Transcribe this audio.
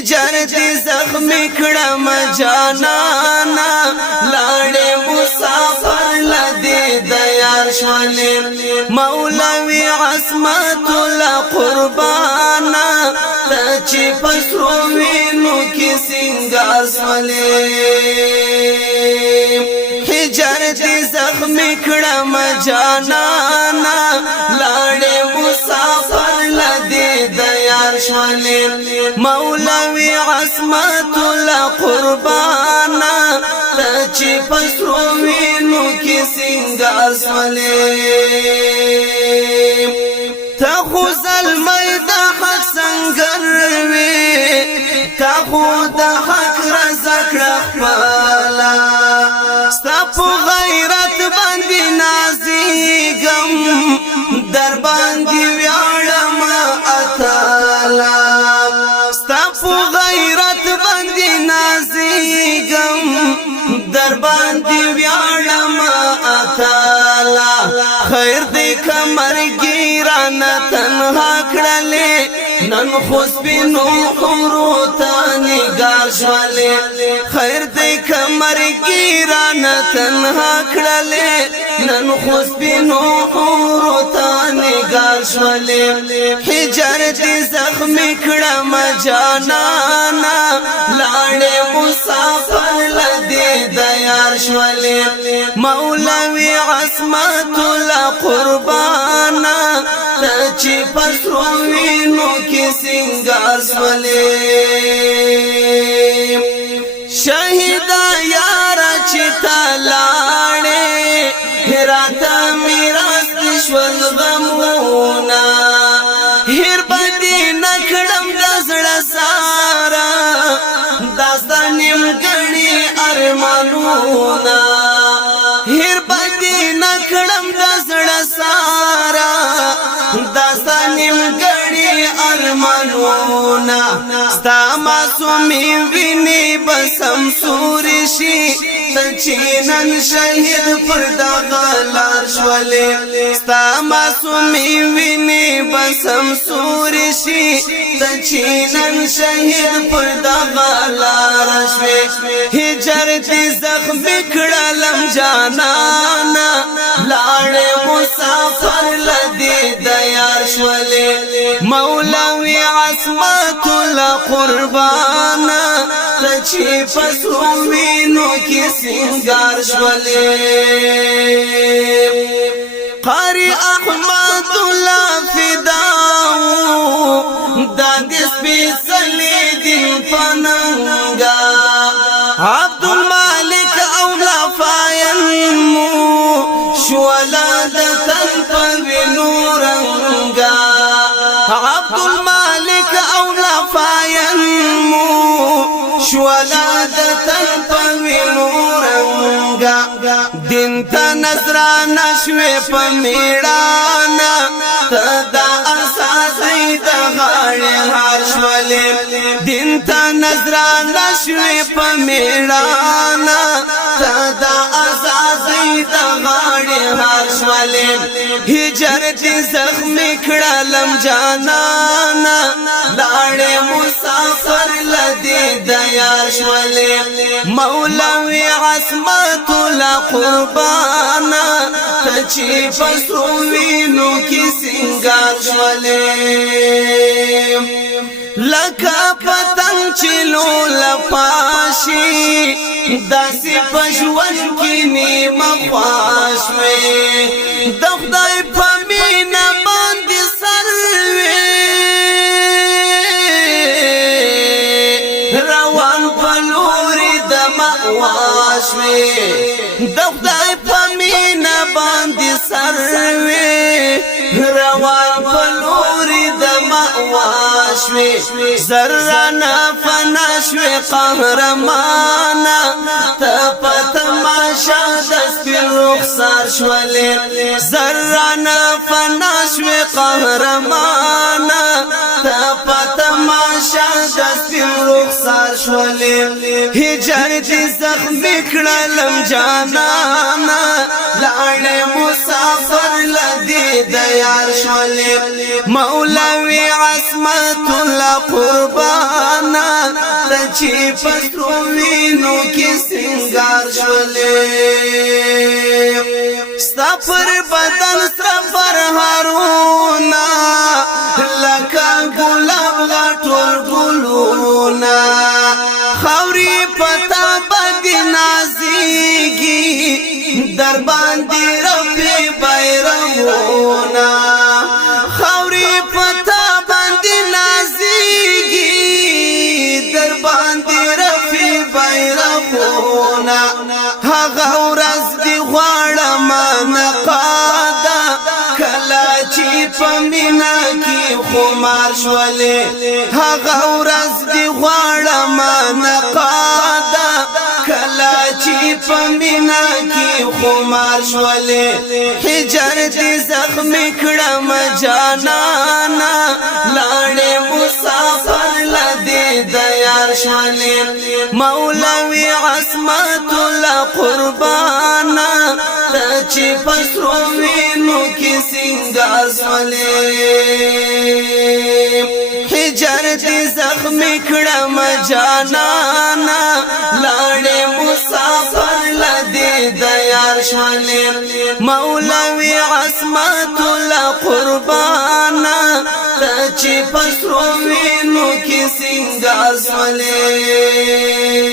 هجر دی زخمی کڑم جانانا لاڑے مسافر لدی دیار شولی مولوی عصمت اللہ قربانا تچی پسروینو کی سنگار سولی هجر دی زخمی کڑم جانانا لاڑے مسافر لدی دیار شولی مولوی عصمت اللہ قربانا تچی پسروینو کی سنگار سولی تا خوز المیدہ حق سنگر وی تا خود حق رزق رخپالا ستا پو غیرت باندی نازیگم در باندی ویارم اتالا ستا پو غیرت باندی نازیگم در باندی ویارم اتالا خیر دی کمر گیران تنها کڑلی نن خوزبینو حورو تا نگار شوالی خیر دی کمر گیران تنها کڑلی نن خوزبینو حورو تا نگار شوالی حجر دی زخمی کڑم جانانا لاڑے مسافر لدی دیار شوالی مولوی عصمت اللہ قربانا تچی پسروینو کی سنگار سولی شہیدہ یارا چیتا لاڑے ہراتا میراس دشول غمونا ہر بدی نکڑم دزڑ سارا داستا نیم گڑی ارمانونا ہر بدی نکڑم دزڑ سارا داستا نیم گڑی ارمانونا ستا معصومی وینی بسم سورشی تچینن شہید پر دغلار شولی ستا معصومی وینی بسم سورشی تچینن شہید پر دغلار شوی ہجر دی زخمی کڑالم جانانا لاڑے مسافر لدی دیار شولی مولوی عصمت اللہ قربانا تچی پسروینو کی سنگار شولی قاری احمد اللہ فداو دادس بیسلی دل پننگا عبدالمالک اولا فاینمو شولادتن پوینورنگا عبدالمالک اولا فاینمو شولادتن پوینورنگا دن تا نظرانہ شوی پمیڑانا تا اساسی دا غاڑی ہار شولی دن تا نظرانہ شوی پمیڑانا تا اساسی دا غاڑی ہار شولی ہجر دی زخمی کڑالم جانانا لاڑے مسافر لدی دیار شولی مولوی عصمت اللہ قربانا تچی پسروینو کی سنگار شولی لکا پتنگ چلو لپاشی داسی پشون کی نیم خواشوی دخدای پمین باندی سروی روان پلوری دمعواشوی دخدای پمین باندی سروی روان پلوری دمعواشوی ذرانا فناشوی قهرمانا تپت ماشا دست رخصار شولی ذرانا فناشوی قهرمانا تپت ماشا دست رخصار شولی ہجر دی زخمی کڑالم جانانا لاڑے مسافر لدی دیار شولی مولوی عصمت اللہ قربانا چې پسرو وینو کې سنگار شولې ستا پر بدن سره فرهارونا لکه ګلاب غټول ګلونا خاوري پتا باندې نازيږي در باندې رفي بیرغونه خاوري پتا باندې نازيږي در باندې رفي بیرغونه هغه ورځ دی غواړم نقادا کلا چې پمینا کې خمار شولې هغه ورځ دی غواړم نقادا کلا چې پمینا کې خمار شولې هجر دې زخم کړم جانانا لاړې مسافر لدې دیار شولې مولوی عصمت الله قربانا ته چې پسرو وینو کې سنگار شولې هجر دې زخم کړم جانانا لاړې مسافر لدې دیار شولې مولوی عصمت الله قربانا ته چې پسرو وینو کې سنگار شولې